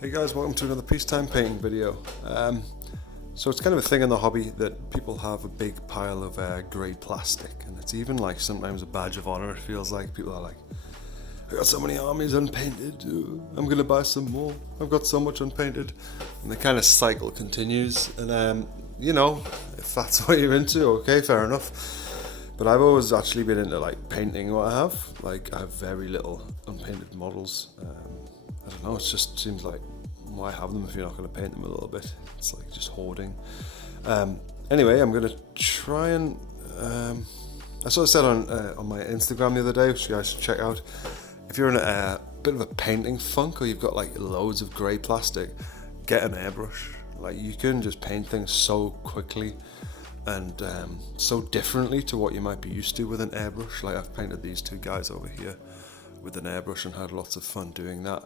Hey guys, welcome to another peacetime painting video. So it's kind of a thing in the hobby that people have a big pile of grey plastic, and it's even like sometimes a badge of honour. It feels like people are like, I got so many armies unpainted, I'm gonna buy some more, I've got so much unpainted, and the kind of cycle continues. And you know, if that's what you're into, okay, fair enough. But I've always actually been into like painting what I have. Like I have very little unpainted models. I don't know, it just seems like, why have them if you're not going to paint them a little bit? It's like just hoarding. Anyway, I'm going to try and... I sort of said on my Instagram the other day, which you guys should check out, if you're in a bit of a painting funk or you've got like loads of grey plastic, get an airbrush. Like you can just paint things so quickly and so differently to what you might be used to with an airbrush. Like I've painted these two guys over here with an airbrush and had lots of fun doing that.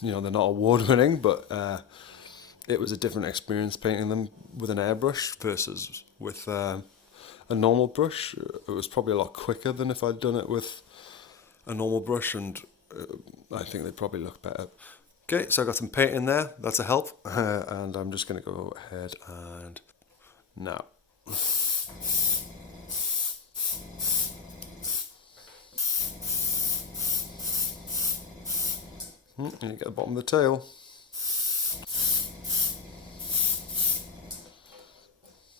You know, they're not award winning, but it was a different experience painting them with an airbrush versus with a normal brush. It was probably a lot quicker than if I'd done it with a normal brush, and I think they probably look better. Okay, so I got some paint in there, that's a help, and I'm just going to go ahead and now. And you get the bottom of the tail.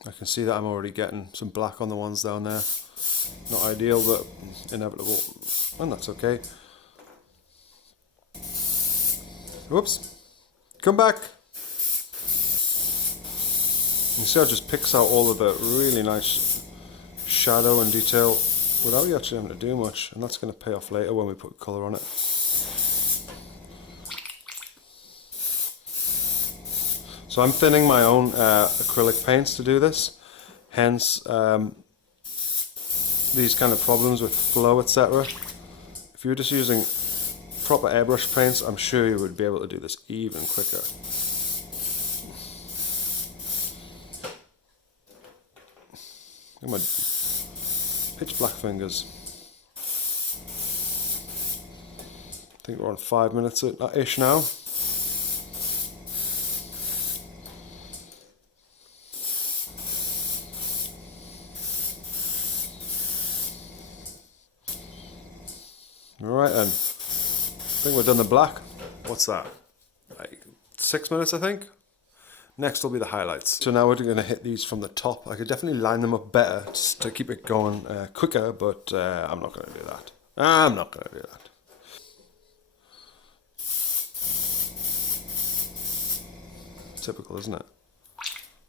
I can see that I'm already getting some black on the ones down there. Not ideal, but inevitable, and that's okay. Whoops. Come back. You see how it just picks out all of the really nice shadow and detail without you actually having to do much, and that's going to pay off later when we put colour on it. So I'm thinning my own acrylic paints to do this, hence these kind of problems with flow, etc. If you were just using proper airbrush paints, I'm sure you would be able to do this even quicker. Look at my pitch black fingers. I think we're on 5 minutes ish now. Alright then, I think we're done the black. What's that? Like 6 minutes I think? Next will be the highlights. So now we're going to hit these from the top. I could definitely line them up better just to keep it going quicker, but I'm not going to do that. I'm not going to do that. Typical, isn't it?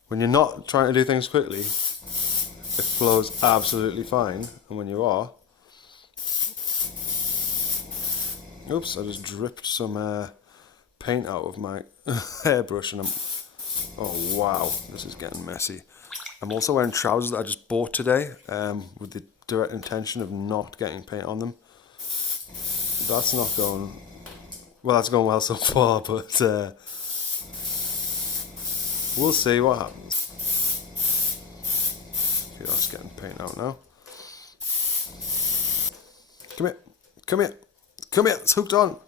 When you're not trying to do things quickly, it flows absolutely fine, and when you are... Oops, I just dripped some paint out of my airbrush, and oh wow, this is getting messy. I'm also wearing trousers that I just bought today with the direct intention of not getting paint on them. That's not going... Well, that's going well so far, but we'll see what happens. Okay, that's getting paint out now. Come here, come here. Come here, it's hooked on.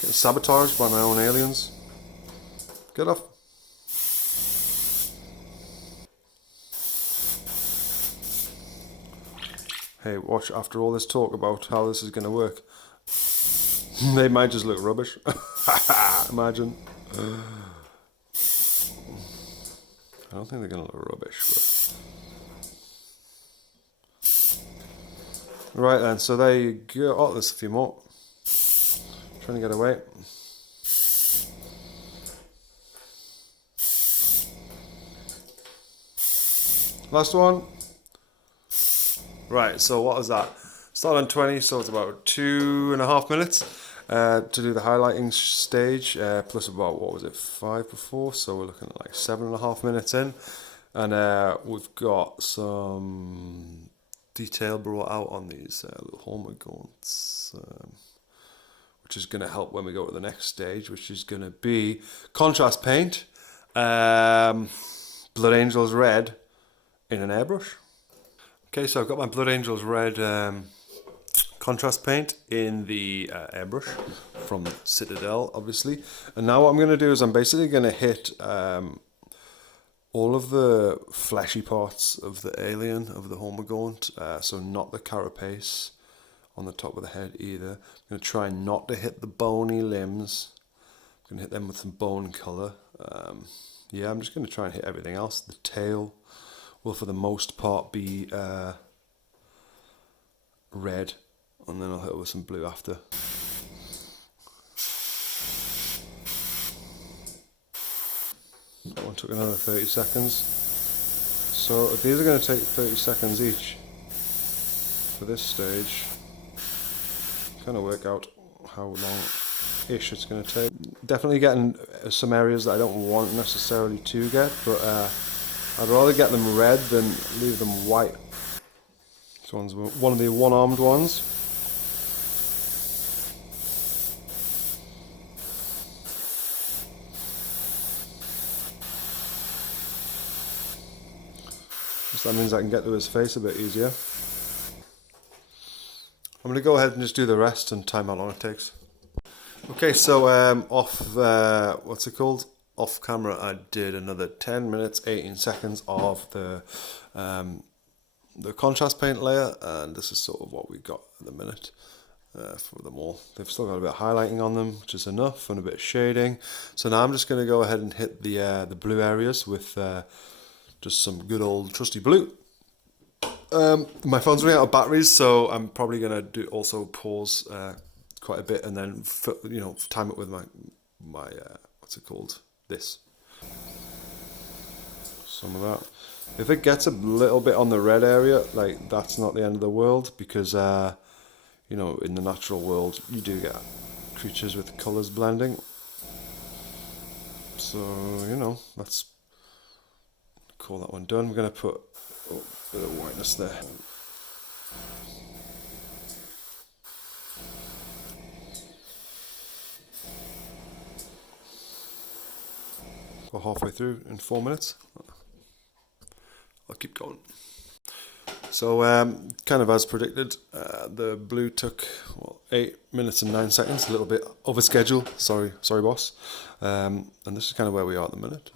Getting sabotaged by my own aliens. Get off. Hey, watch, after all this talk about how this is going to work, they might just look rubbish. Imagine. I don't think they're going to look rubbish, but... Right then, so there you go. Oh, there's a few more. Trying to get away. Last one. Right, so what was that? Start on 20, so it's about 2.5 minutes to do the highlighting stage, plus about, what was it, 5 before, so we're looking at like 7.5 minutes in, and we've got some detail brought out on these little Hormagaunts, which is going to help when we go to the next stage, which is going to be contrast paint, Blood Angels Red in an airbrush. Okay, so I've got my Blood Angels Red contrast paint in the airbrush from Citadel, obviously. And now what I'm going to do is I'm basically going to hit all of the fleshy parts of the alien, of the Hormagaunt, so not the carapace on the top of the head either. I'm going to try not to hit the bony limbs. I'm going to hit them with some bone colour. Yeah, I'm just going to try and hit everything else. The tail will for the most part be red, and then I'll hit it with some blue after. That one took another 30 seconds. So if these are going to take 30 seconds each for this stage, kind of work out how long-ish it's going to take. Definitely getting some areas that I don't want necessarily to get, but I'd rather get them red than leave them white. This one's one of the one-armed ones. So that means I can get to his face a bit easier. I'm going to go ahead and just do the rest and time how long it takes. Okay, so what's it called? Off camera, I did another 10 minutes, 18 seconds of the contrast paint layer, and this is sort of what we got at the minute for them all. They've still got a bit of highlighting on them, which is enough, and a bit of shading. So now I'm just going to go ahead and hit the blue areas with just some good old trusty blue. My phone's running out of batteries, so I'm probably going to also pause quite a bit and then time it with my what's it called? This. Some of that. If it gets a little bit on the red area, like, that's not the end of the world, because in the natural world you do get creatures with colours blending. So let's call that one done. We're going to put a bit of whiteness there. We're halfway through in 4 minutes. I'll keep going. So kind of as predicted, the blue took 8 minutes and 9 seconds, a little bit over schedule. Sorry boss. And this is kind of where we are at the minute.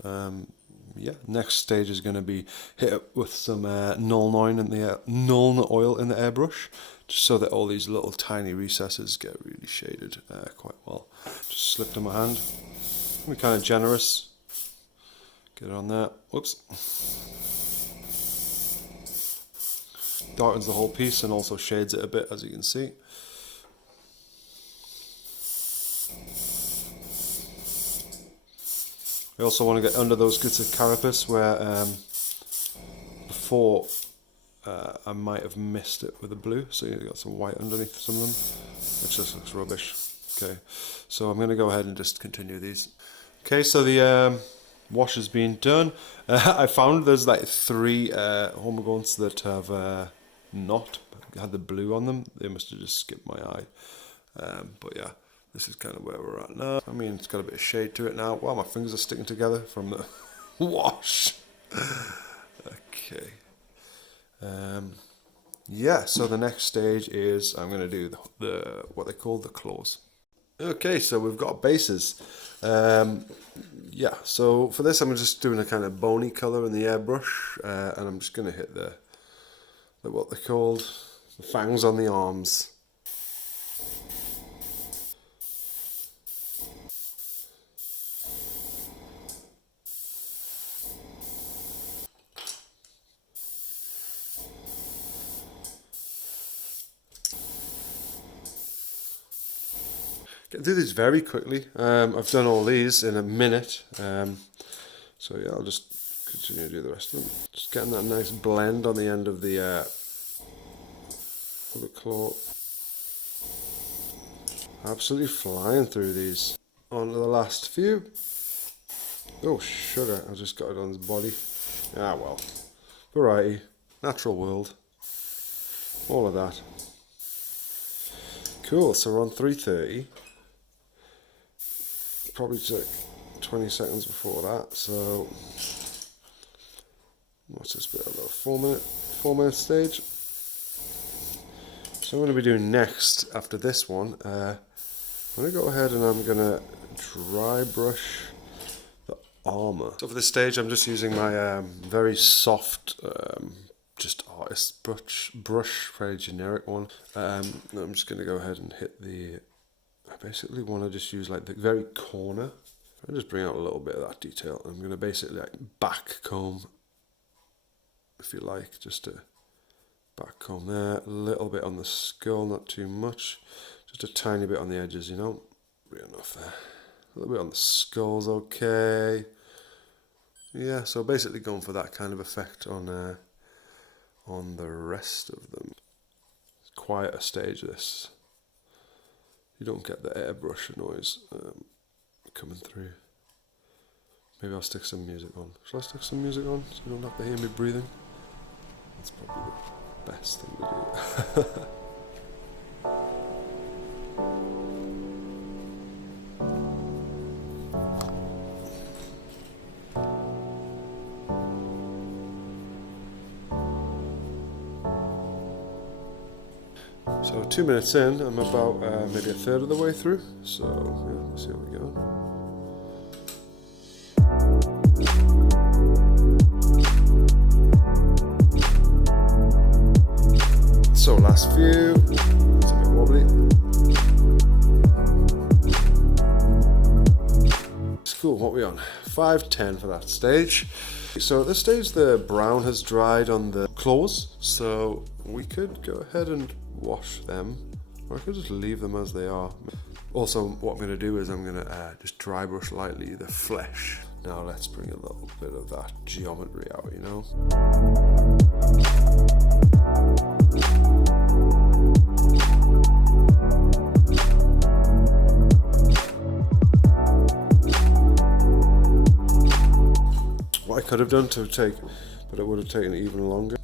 Yeah, next stage is going to be hit it with some Nuln oil in the airbrush, just so that all these little tiny recesses get really shaded quite well. Just slipped in my hand. Be kind of generous. Get it on there. Whoops. Darkens the whole piece and also shades it a bit, as you can see. I also want to get under those bits of carapace where before I might have missed it with the blue, so you've got some white underneath some of them, which just looks rubbish. Okay, so I'm going to go ahead and just continue these. Okay, so the wash has been done. I found there's like 3 Hormagaunts that have not had the blue on them. They must have just skipped my eye. But yeah, this is kind of where we're at now. I mean, it's got a bit of shade to it now. Wow, my fingers are sticking together from the wash. Okay. Yeah, so the next stage is I'm going to do the what they call the claws. Okay, so we've got bases. Yeah, so for this I'm just doing a kind of bony colour in the airbrush, and I'm just going to hit the what they're called, the fangs on the arms. Get through this very quickly. I've done all these in a minute, so yeah, I'll just continue to do the rest of them. Just getting that nice blend on the end of the claw. Absolutely flying through these. On to the last few. Oh sugar, I just got it on his body. Ah well, variety, natural world, all of that. Cool, so we're on 330. Probably took 20 seconds before that, so what's this bit, about 4 minute stage. So I'm going to be doing next, after this one, I'm going to go ahead and I'm going to dry brush the armour. So for this stage I'm just using my very soft, just artist brush, very generic one. I'm just going to go ahead and hit I basically want to just use like the very corner. I'll just bring out a little bit of that detail. I'm going to basically like back comb, if you like, just to back comb there, a little bit on the skull, not too much, just a tiny bit on the edges, you know, be enough there. A little bit on the skull's okay. Yeah, so basically going for that kind of effect on the rest of them. It's quite a stage, this. You don't get the airbrush noise coming through. Maybe I'll stick some music on. Shall I stick some music on so you don't have to hear me breathing? That's probably the best thing to do. So 2 minutes in, I'm about maybe a third of the way through, so yeah, let's see how we go. So last few, it's a bit wobbly. It's cool, what are we on? 5:10 for that stage. So at this stage the brown has dried on the claws, so we could go ahead and wash them, or I could just leave them as they are. Also, what I'm going to do is I'm going to just dry brush lightly the flesh. Now let's bring a little bit of that geometry out, you know. What I could have done to take, but it would have taken even longer.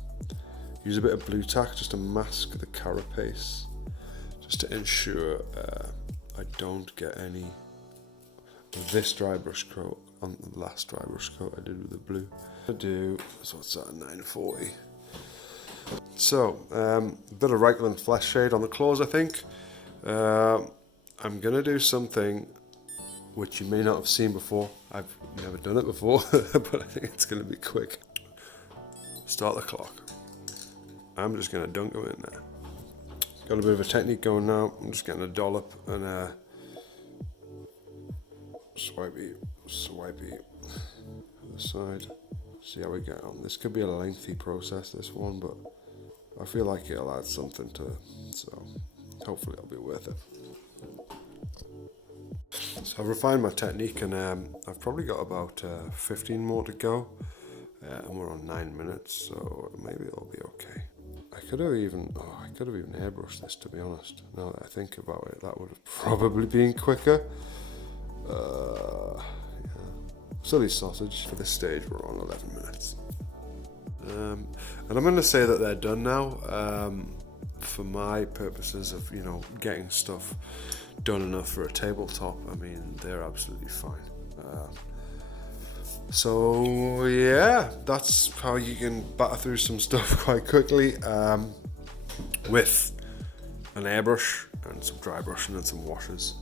Use a bit of blue tack just to mask the carapace, just to ensure I don't get any of this dry brush coat on the last dry brush coat I did with the blue. So what's that, 940. So, a bit of Reichland flesh shade on the claws, I think. I'm going to do something which you may not have seen before. I've never done it before, but I think it's going to be quick. Start the clock. I'm just going to dunk them in there. Got a bit of a technique going now. I'm just getting a dollop and a swipey other side. See how we get on. This could be a lengthy process, this one, but I feel like it'll add something to it, so hopefully it'll be worth it. So I've refined my technique, and I've probably got about 15 more to go, and we're on 9 minutes, so maybe it'll be okay. I could have even airbrushed this, to be honest. Now that I think about it, that would have probably been quicker. Yeah. Silly sausage. For this stage, we're on 11 minutes. And I'm going to say that they're done now. For my purposes of, you know, getting stuff done enough for a tabletop, I mean, they're absolutely fine. So yeah, that's how you can batter through some stuff quite quickly with an airbrush and some dry brushing and some washes.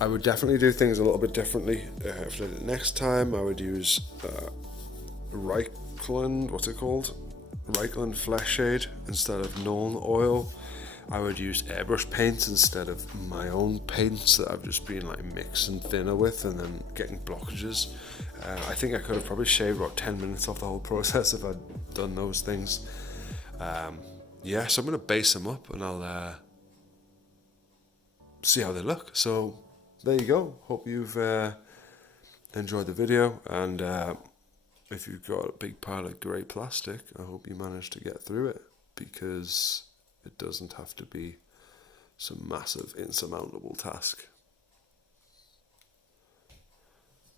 I would definitely do things a little bit differently. If I did it next time, I would use Reichland, what's it called? Reichland Flesh Shade instead of Nuln Oil. I would use airbrush paints instead of my own paints that I've just been like mixing thinner with and then getting blockages. I think I could have probably shaved about 10 minutes off the whole process if I'd done those things. Yeah, so I'm going to base them up and I'll see how they look. So there you go. Hope you've enjoyed the video, and if you've got a big pile of grey plastic, I hope you managed to get through it, because it doesn't have to be some massive insurmountable task.